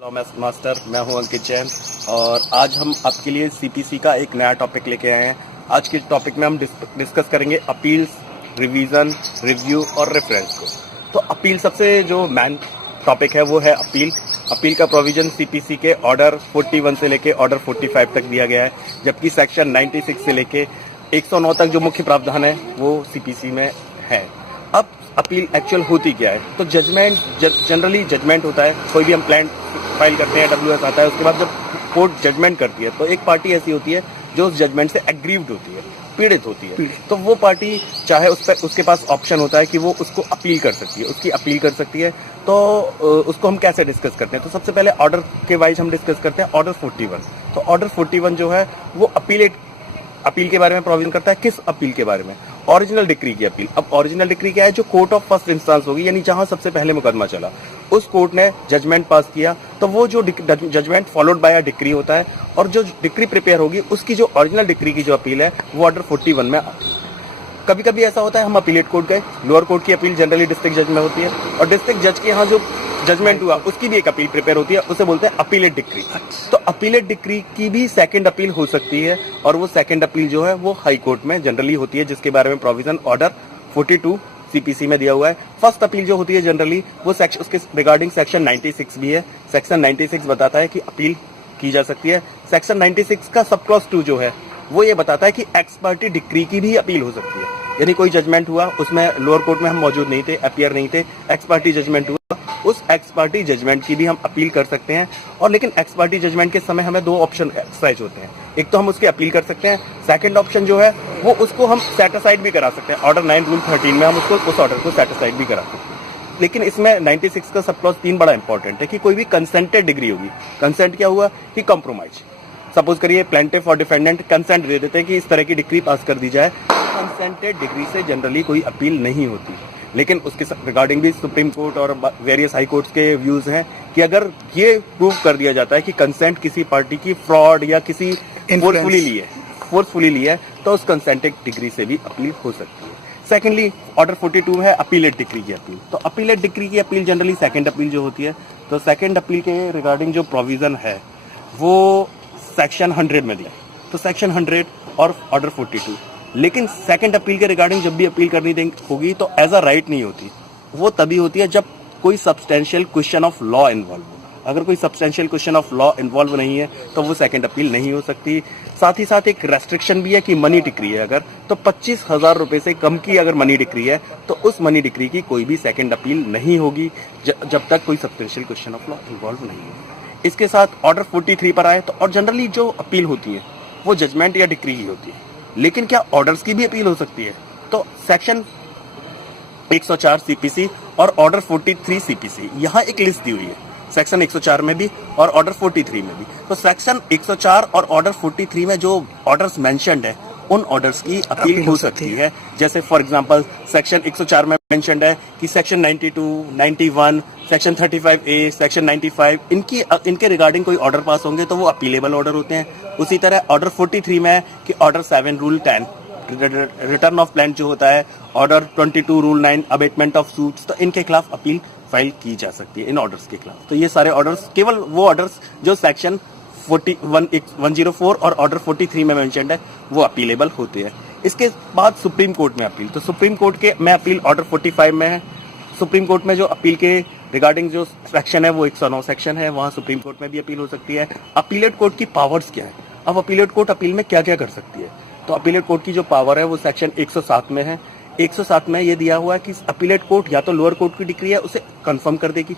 Hello master, मैं हूं अंकित जैन और आज हम आपके लिए सीपीसी का एक नया टॉपिक लेके आए हैं। आज के टॉपिक में हम डिस्कस करेंगे अपील्स, रिवीजन, रिव्यू और रेफरेंस को। तो अपील सबसे जो मेन टॉपिक है वो है अपील। अपील का प्रोविजन सीपीसी के ऑर्डर 41 से लेके ऑर्डर 45 तक दिया गया है, जबकि सेक्शन 96 से लेके 109 तक जो मुख्य प्रावधान है वो सीपीसी में है। अब अपील एक्चुअल होती क्या है? तो जजमेंट, जनरली जजमेंट होता है, कोई भी हम प्लान फाइल करते हैं, डब्ल्यूएस आता है, उसके बाद जब कोर्ट जजमेंट करती है तो एक पार्टी ऐसी होती है जो उस जजमेंट से एग्रीव्ड होती है, पीड़ित होती है। तो वो पार्टी चाहे उसके पास ऑप्शन होता है कि वो उसको अपील कर सकती है, उसकी अपील कर सकती है। तो उसको हम कैसे डिस्कस करते हैं? तो सबसे पहले ऑर्डर के वाइज हम डिस्कस करते हैं ऑर्डर 41। तो ऑर्डर 41 जो है वो अपील के बारे में प्रोविजन करता है। किस अपील के बारे में? ओरिजिनल डिक्री की अपील। अब ओरिजिनल डिक्री क्या है? जो कोर्ट ऑफ फर्स्ट इंस्टेंस होगी, यानी जहां सबसे पहले मुकदमा चला, उस कोर्ट ने जजमेंट पास किया, तो वो जो judgement followed by a decree होता है, और जो डिक्री प्रिपेयर होगी उसकी जो ओरिजिनल डिक्री की जो अपील है वो ऑर्डर 41 में आती है। कभी कभी ऐसा होता है हम अपीलेट कोर्ट गए, लोअर कोर्ट की अपील जनरली डिस्ट्रिक्ट जज में होती है, और डिस्ट्रिक्ट जज के यहाँ जो जजमेंट हुआ उसकी भी एक अपील प्रिपेयर होती है, उसे बोलते हैं अपीलेट डिक्री। तो अपीलेट डिक्री की भी सेकंड अपील हो सकती है, और वो सेकंड अपील जो है वो हाई कोर्ट में जनरली होती है, जिसके बारे में प्रोविजन ऑर्डर 42 सीपीसी में दिया हुआ है। फर्स्ट अपील जो होती है जनरली वो उसके रिगार्डिंग सेक्शन 96 भी है। सेक्शन 96 बताता है कि अपील की जा सकती है। सेक्शन 96 का सब क्लॉज 2 जो है वो ये बताता है कि एक्स पार्टी डिक्री की भी अपील हो सकती है। यानी कोई जजमेंट हुआ, उसमें लोअर कोर्ट में हम मौजूद नहीं थे, अपियर नहीं थे, एक्स पार्टी जजमेंट हुआ, उस एक्स पार्टी जजमेंट की भी हम अपील कर सकते हैं। और लेकिन एक्स पार्टी जजमेंट के समय हमें 2 ऑप्शन एक्सरसाइज होते हैं। एक तो हम उसकी अपील कर सकते हैं, सेकंड ऑप्शन जो है वो उसको हम सेटिसाइड भी करा सकते हैं। ऑर्डर 9 रूल 13 में हम उसको उस ऑर्डर को सेटिसाइड भी करा सकते हैं। लेकिन इसमें 96 का सब क्लॉज 3 बड़ा इंपॉर्टेंट है कि कोई भी कंसेंटेड डिग्री होगी। कंसेंट क्या हुआ कि कंप्रोमाइज। सपोज करिए प्लेंटिफ और डिफेंडेंट कंसेंट दे देते हैं कि इस तरह की डिग्री पास कर दी जाए, कंसेंटेड डिग्री से जनरली कोई अपील नहीं होती। लेकिन उसके रिगार्डिंग भी सुप्रीम कोर्ट और वेरियस हाई कोर्ट्स के व्यूज हैं कि अगर ये प्रूव कर दिया जाता है कि कंसेंट किसी पार्टी की फ्रॉड या किसी फोर्सफुली ली है, तो उस कंसेंटेड डिग्री से भी अपील हो सकती है। सेकेंडली ऑर्डर 42 है अपीलेट डिग्री की अपील। तो अपीलेट डिग्री की अपील जनरली सेकंड अपील जो होती है, तो सेकंड अपील के रिगार्डिंग जो प्रोविजन है वो सेक्शन 100 में दिया। तो सेक्शन 100 और ऑर्डर 42। लेकिन सेकंड अपील के रिगार्डिंग जब भी अपील करनी होगी तो एज अ राइट नहीं होती, वो तभी होती है जब कोई substantial question of law involve हो। अगर कोई substantial question of law involve नहीं है तो वो सेकंड अपील नहीं हो सकती। साथ ही साथ एक रेस्ट्रिक्शन भी है कि मनी डिक्री है अगर, तो 25,000 रुपए से कम की अगर मनी डिक्री है तो उस मनी डिक्री की कोई भी सेकंड अपील नहीं होगी जब तक कोई substantial question of law involve नहीं है। इसके साथ ऑर्डर 43 पर आए, तो और जनरली जो अपील होती है वो जजमेंट या डिक्री ही होती है। लेकिन क्या ऑर्डर्स की भी अपील हो सकती है? तो सेक्शन 104 सीपीसी और ऑर्डर 43 सीपीसी, यहाँ एक लिस्ट दी हुई है, सेक्शन 104 में भी और ऑर्डर 43 में भी। तो सेक्शन 104 और ऑर्डर 43 में जो ऑर्डर्स मेंशन्ड है उन ऑर्डर्स की अपील हो सकती है। जैसे फॉर एग्जांपल सेक्शन 104 में मेंशन्ड है कि सेक्शन 92, 91, सेक्शन 35A, सेक्शन 95 इनके रिगार्डिंग कोई ऑर्डर पास होंगे तो वो अपीलेबल ऑर्डर होते हैं। उसी तरह ऑर्डर 43 में है कि order 7 rule 10 return of plaint जो होता है, order 22 rule 9 abatement of suits, तो इनके खिलाफ अपील फाइल की जा सकती है इन ऑर्डर्स के खिलाफ। तो ये सारे ऑर्डर्स केवल वो ऑर्डर्स जो सेक्शन 104 और ऑर्डर 43 में मेंशन्ड है वो अपीलेबल होते हैं। इसके बाद सुप्रीम कोर्ट में अपील। तो सुप्रीम कोर्ट के में अपील ऑर्डर 45 में है। सुप्रीम कोर्ट में जो अपील के रिगार्डिंग जो सेक्शन है वो 109 सेक्शन है, वहां सुप्रीम कोर्ट में भी अपील हो सकती है। अपीलेट कोर्ट की पावर्स क्या है? अब अपीलेट कोर्ट अपील में क्या क्या कर सकती है? तो अपीलेट कोर्ट की जो पावर है वो सेक्शन 107 में है। 107 में ये दिया हुआ है कि अपीलेट कोर्ट या तो लोअर कोर्ट की डिक्री है उसे कंफर्म कर देगी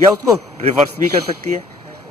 या उसको रिवर्स भी कर सकती है।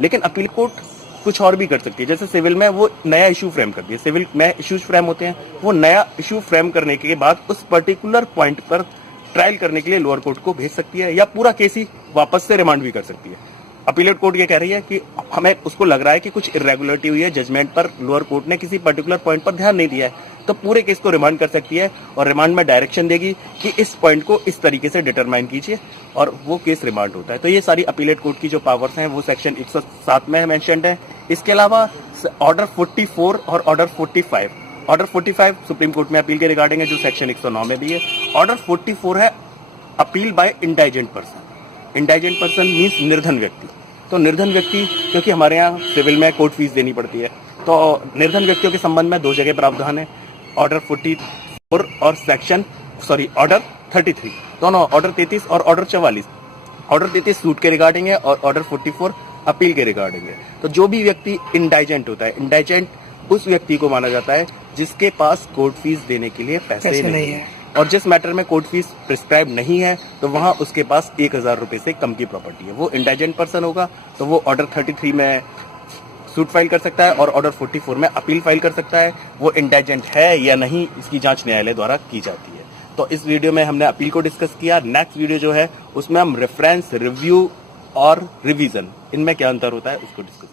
लेकिन अपील कोर्ट कुछ और भी कर सकती है। जैसे सिविल में वो नया इशू फ्रेम करती है, सिविल में इश्यूज फ्रेम होते हैं, वो नया इशू फ्रेम करने के बाद उस पर्टिकुलर पॉइंट पर ट्रायल करने के लिए लोअर कोर्ट को भेज सकती है, या पूरा केस ही वापस से रिमांड भी कर सकती है। अपीलेट कोर्ट ये कह रही है कि हमें उसको लग रहा है कि कुछ इरेगुलरिटी हुई है जजमेंट पर, लोअर कोर्ट ने किसी पर्टिकुलर पॉइंट पर ध्यान नहीं दिया है, तो पूरे केस को रिमांड कर सकती है और रिमांड में डायरेक्शन देगी कि इस पॉइंट को इस तरीके से डिटरमाइन कीजिए, और वो केस रिमांड होता है। तो ये सारी अपीलेट कोर्ट की जो पावर्स हैं वो सेक्शन 107 में मेंशन्ड है। इसके अलावा ऑर्डर 44 और ऑर्डर 45, ऑर्डर 45 सुप्रीम कोर्ट में अपील के रिगार्डिंग है जो सेक्शन 109 में भी है। ऑर्डर 44 है appeal by indigent person. Indigent person means निर्धन व्यक्ति। तो निर्धन व्यक्ति, क्योंकि हमारे यहाँ सिविल में कोर्ट फीस देनी पड़ती है, तो निर्धन व्यक्तियों के संबंध में 2 जगह प्रावधान है, ऑर्डर 44 और ऑर्डर 33, दोनों ऑर्डर 33 और ऑर्डर 44। ऑर्डर 33 सूट के रिगार्डिंग है और ऑर्डर 44 अपील के रिगार्डिंग है। तो जो भी व्यक्ति इंडाइजेंट होता है, इंडाइजेंट उस व्यक्ति को माना जाता है जिसके पास कोर्ट फीस देने के लिए पैसे नहीं है, और जिस मैटर में कोर्ट फीस प्रिस्क्राइब नहीं है तो वहां उसके पास 1000 रुपए से कम की प्रॉपर्टी है, वो इंडाइजेंट पर्सन होगा, तो वो ऑर्डर 33 में सूट फाइल कर सकता है और ऑर्डर 44 में अपील फाइल कर सकता है। वो इंडाइजेंट है या नहीं, इसकी जांच न्यायालय द्वारा की जाती है। तो इस वीडियो में हमने अपील को डिस्कस किया। नेक्स्ट वीडियो जो है उसमें हम रेफरेंस, रिव्यू और रिवीजन, इनमें क्या अंतर होता है उसको डिस्कस